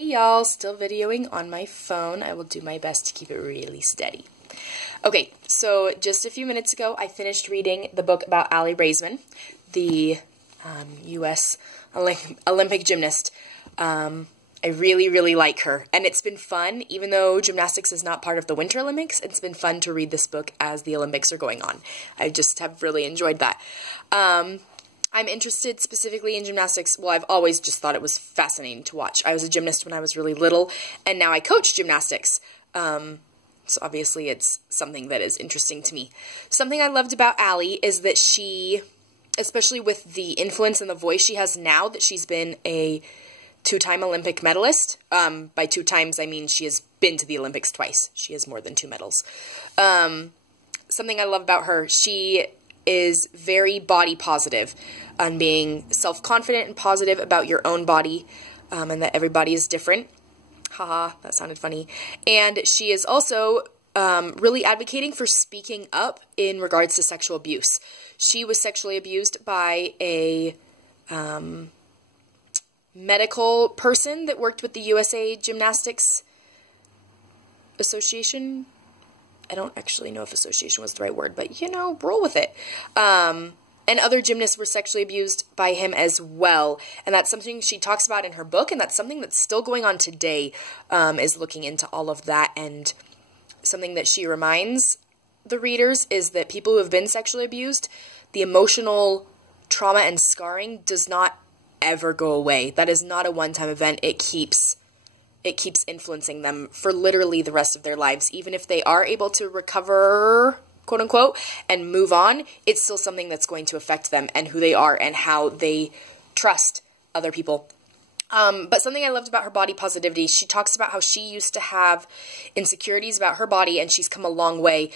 Hey y'all, still videoing on my phone. I will do my best to keep it really steady. Okay, so just a few minutes ago, I finished reading the book about Aly Raisman, the U.S. Olympic gymnast. I really like her, and it's been fun, even though gymnastics is not part of the Winter Olympics, it's been fun to read this book as the Olympics are going on. I just have really enjoyed that. I'm interested specifically in gymnastics. Well, I've always just thought it was fascinating to watch. I was a gymnast when I was really little, and now I coach gymnastics. So obviously it's something that is interesting to me. Something I loved about Aly is that she, especially with the influence and the voice she has now, that she's been a two-time Olympic medalist. By 2 times, I mean she has been to the Olympics twice. She has more than 2 medals. Something I love about her, she is very body positive on being self-confident and positive about your own body, and that everybody is different. Haha, that sounded funny. And she is also really advocating for speaking up in regards to sexual abuse. She was sexually abused by a medical person that worked with the USA Gymnastics Association. I don't actually know if association was the right word, but, you know, roll with it. And other gymnasts were sexually abused by him as well. And that's something she talks about in her book, and that's something that's still going on today, is looking into all of that. And something that she reminds the readers is that people who have been sexually abused, the emotional trauma and scarring does not ever go away. That is not a one-time event. It keeps influencing them for literally the rest of their lives. Even if they are able to recover, quote unquote, and move on, it's still something that's going to affect them and who they are and how they trust other people. But something I loved about her body positivity, she talks about how she used to have insecurities about her body, and she's come a long way.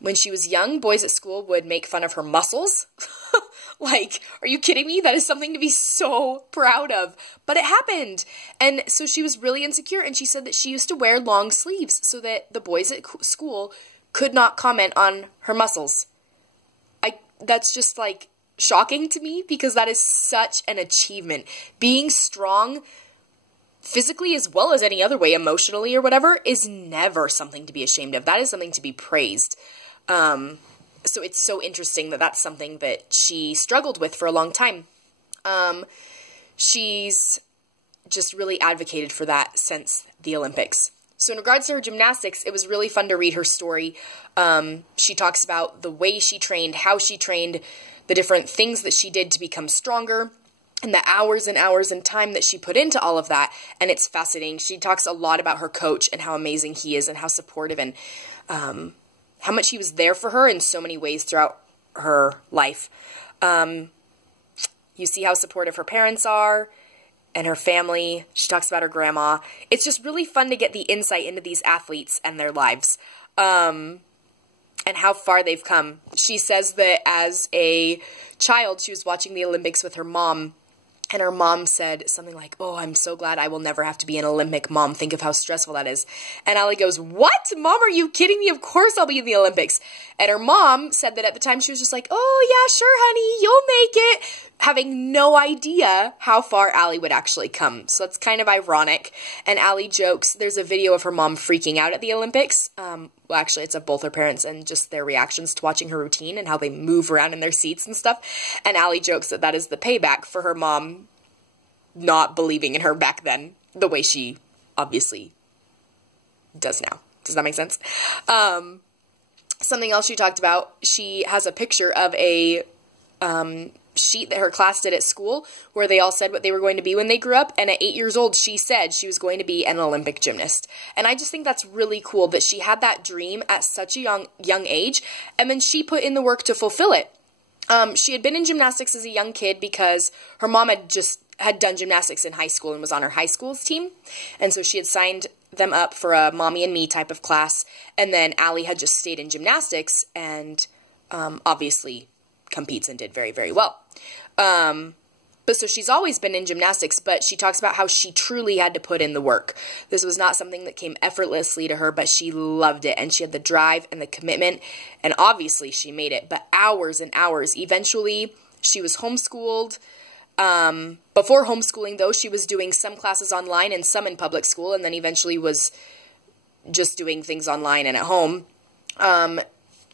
When she was young, boys at school would make fun of her muscles. Like, are you kidding me? That is something to be so proud of. But it happened. And so she was really insecure, and she said that she used to wear long sleeves so that the boys at school could not comment on her muscles. That's just, like, shocking to me, because that is such an achievement. Being strong physically as well as any other way, emotionally or whatever, is never something to be ashamed of. That is something to be praised. So it's so interesting that that's something that she struggled with for a long time. She's just really advocated for that since the Olympics. So in regards to her gymnastics, it was really fun to read her story. She talks about the way she trained, how she trained, the different things that she did to become stronger, and the hours and hours and time that she put into all of that, and it's fascinating. She talks a lot about her coach and how amazing he is and how supportive and how much he was there for her in so many ways throughout her life. You see how supportive her parents are and her family. She talks about her grandma. It's just really fun to get the insight into these athletes and their lives, and how far they've come. She says that as a child, she was watching the Olympics with her mom, and her mom said something like, "Oh, I'm so glad I will never have to be an Olympic, Mom. Think of how stressful that is." And Aly goes, "What? Mom, are you kidding me? Of course I'll be in the Olympics." And her mom said that at the time she was just like, "Oh, yeah, sure, honey, you'll make it," having no idea how far Aly would actually come. So it's kind of ironic. And Aly jokes, there's a video of her mom freaking out at the Olympics. Well, actually, it's of both her parents and just their reactions to watching her routine and how they move around in their seats and stuff. And Aly jokes that that is the payback for her mom not believing in her back then, the way she obviously does now. Does that make sense? Something else she talked about, she has a picture of a sheet that her class did at school where they all said what they were going to be when they grew up, and at 8 years old she said she was going to be an Olympic gymnast. And I just think that's really cool that she had that dream at such a young age, and then she put in the work to fulfill it. She had been in gymnastics as a young kid because her mom had done gymnastics in high school and was on her high school's team, and so she had signed them up for a mommy and me type of class, and then Aly had just stayed in gymnastics and obviously competes and did very well. But so she's always been in gymnastics, but she talks about how she truly had to put in the work. This was not something that came effortlessly to her, but she loved it, and she had the drive and the commitment, and obviously she made it, but hours and hours. Eventually, she was homeschooled, Before homeschooling, though, she was doing some classes online and some in public school, and then eventually was just doing things online and at home.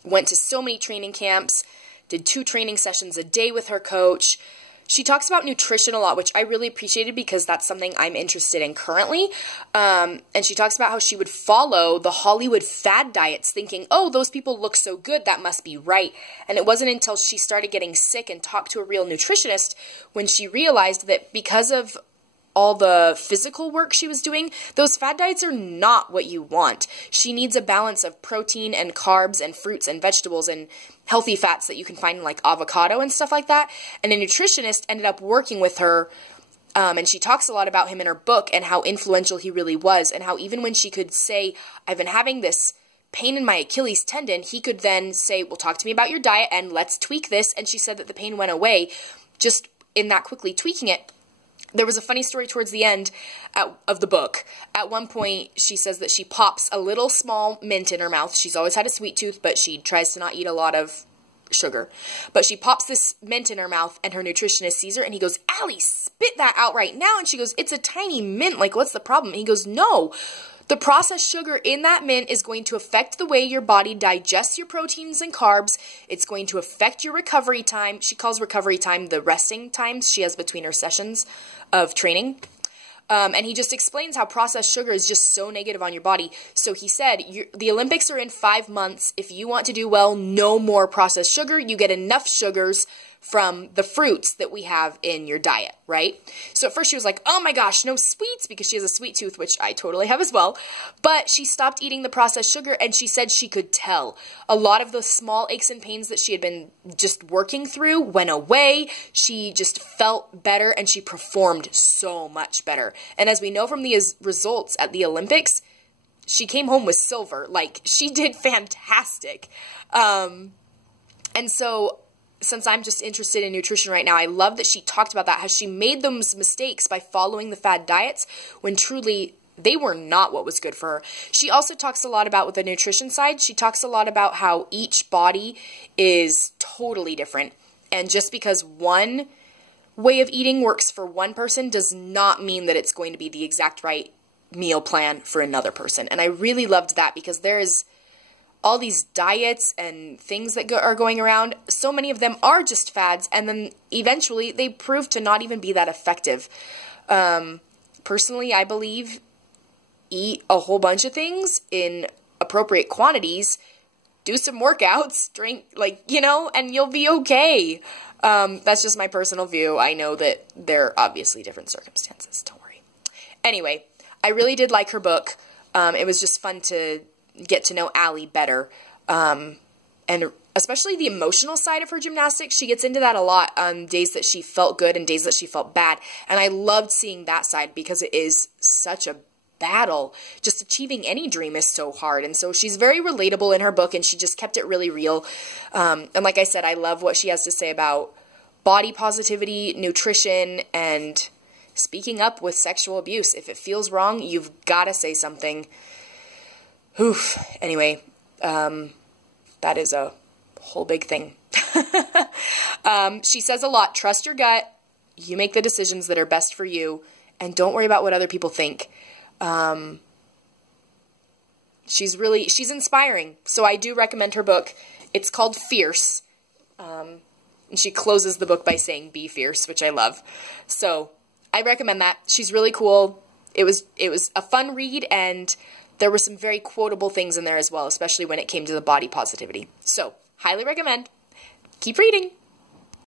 Went to so many training camps, did 2 training sessions a day with her coach. She talks about nutrition a lot, which I really appreciated because that's something I'm interested in currently. And she talks about how she would follow the Hollywood fad diets thinking, oh, those people look so good, that must be right. And it wasn't until she started getting sick and talked to a real nutritionist when she realized that because of all the physical work she was doing, those fad diets are not what you want. She needs a balance of protein and carbs and fruits and vegetables and healthy fats that you can find in like avocado and stuff like that. And a nutritionist ended up working with her, and she talks a lot about him in her book and how influential he really was, and how even when she could say, I've been having this pain in my Achilles tendon, he could then say, well, talk to me about your diet and let's tweak this. And she said that the pain went away just in that quickly tweaking it. There was a funny story towards the end of the book. At one point, she says that she pops a little small mint in her mouth. She's always had a sweet tooth, but she tries to not eat a lot of sugar. But she pops this mint in her mouth, and her nutritionist sees her, and he goes, Aly, spit that out right now. And she goes, it's a tiny mint. Like, what's the problem? And he goes, no. The processed sugar in that mint is going to affect the way your body digests your proteins and carbs. It's going to affect your recovery time. She calls recovery time the resting times she has between her sessions of training. And he just explains how processed sugar is just so negative on your body. So he said, the Olympics are in 5 months. If you want to do well, no more processed sugar. You get enough sugars from the fruits that we have in your diet, right? So at first she was like, oh my gosh, no sweets, because she has a sweet tooth, which I totally have as well. But she stopped eating the processed sugar, and she said she could tell. A lot of the small aches and pains that she had been just working through went away. She just felt better, and she performed so much better. And as we know from the results at the Olympics, she came home with silver. Like, she did fantastic. And so since I'm just interested in nutrition right now, I love that she talked about that, how she made those mistakes by following the fad diets when truly they were not what was good for her. She also talks a lot about, with the nutrition side, she talks a lot about how each body is totally different. And just because one way of eating works for one person does not mean that it's going to be the exact right meal plan for another person. And I really loved that, because there is all these diets and things that are going around. So many of them are just fads, and then eventually they prove to not even be that effective. Personally, I believe eat a whole bunch of things in appropriate quantities, do some workouts, drink, and you'll be okay. That's just my personal view. I know that there are obviously different circumstances. Don't worry. Anyway, I really did like her book. It was just fun to get to know Aly better, and especially the emotional side of her gymnastics. She gets into that a lot on days that she felt good and days that she felt bad, and I loved seeing that side because it is such a battle. Just achieving any dream is so hard, and so she's very relatable in her book, and she just kept it really real. And like I said, I love what she has to say about body positivity, nutrition, and speaking up with sexual abuse. If it feels wrong, you've got to say something. Oof. Anyway, that is a whole big thing. She says a lot, trust your gut, you make the decisions that are best for you, and don't worry about what other people think. She's inspiring, so I do recommend her book. It's called Fierce, and she closes the book by saying, be fierce, which I love. So I recommend that. She's really cool. It was a fun read, and there were some very quotable things in there as well, especially when it came to the body positivity. So, highly recommend. Keep reading.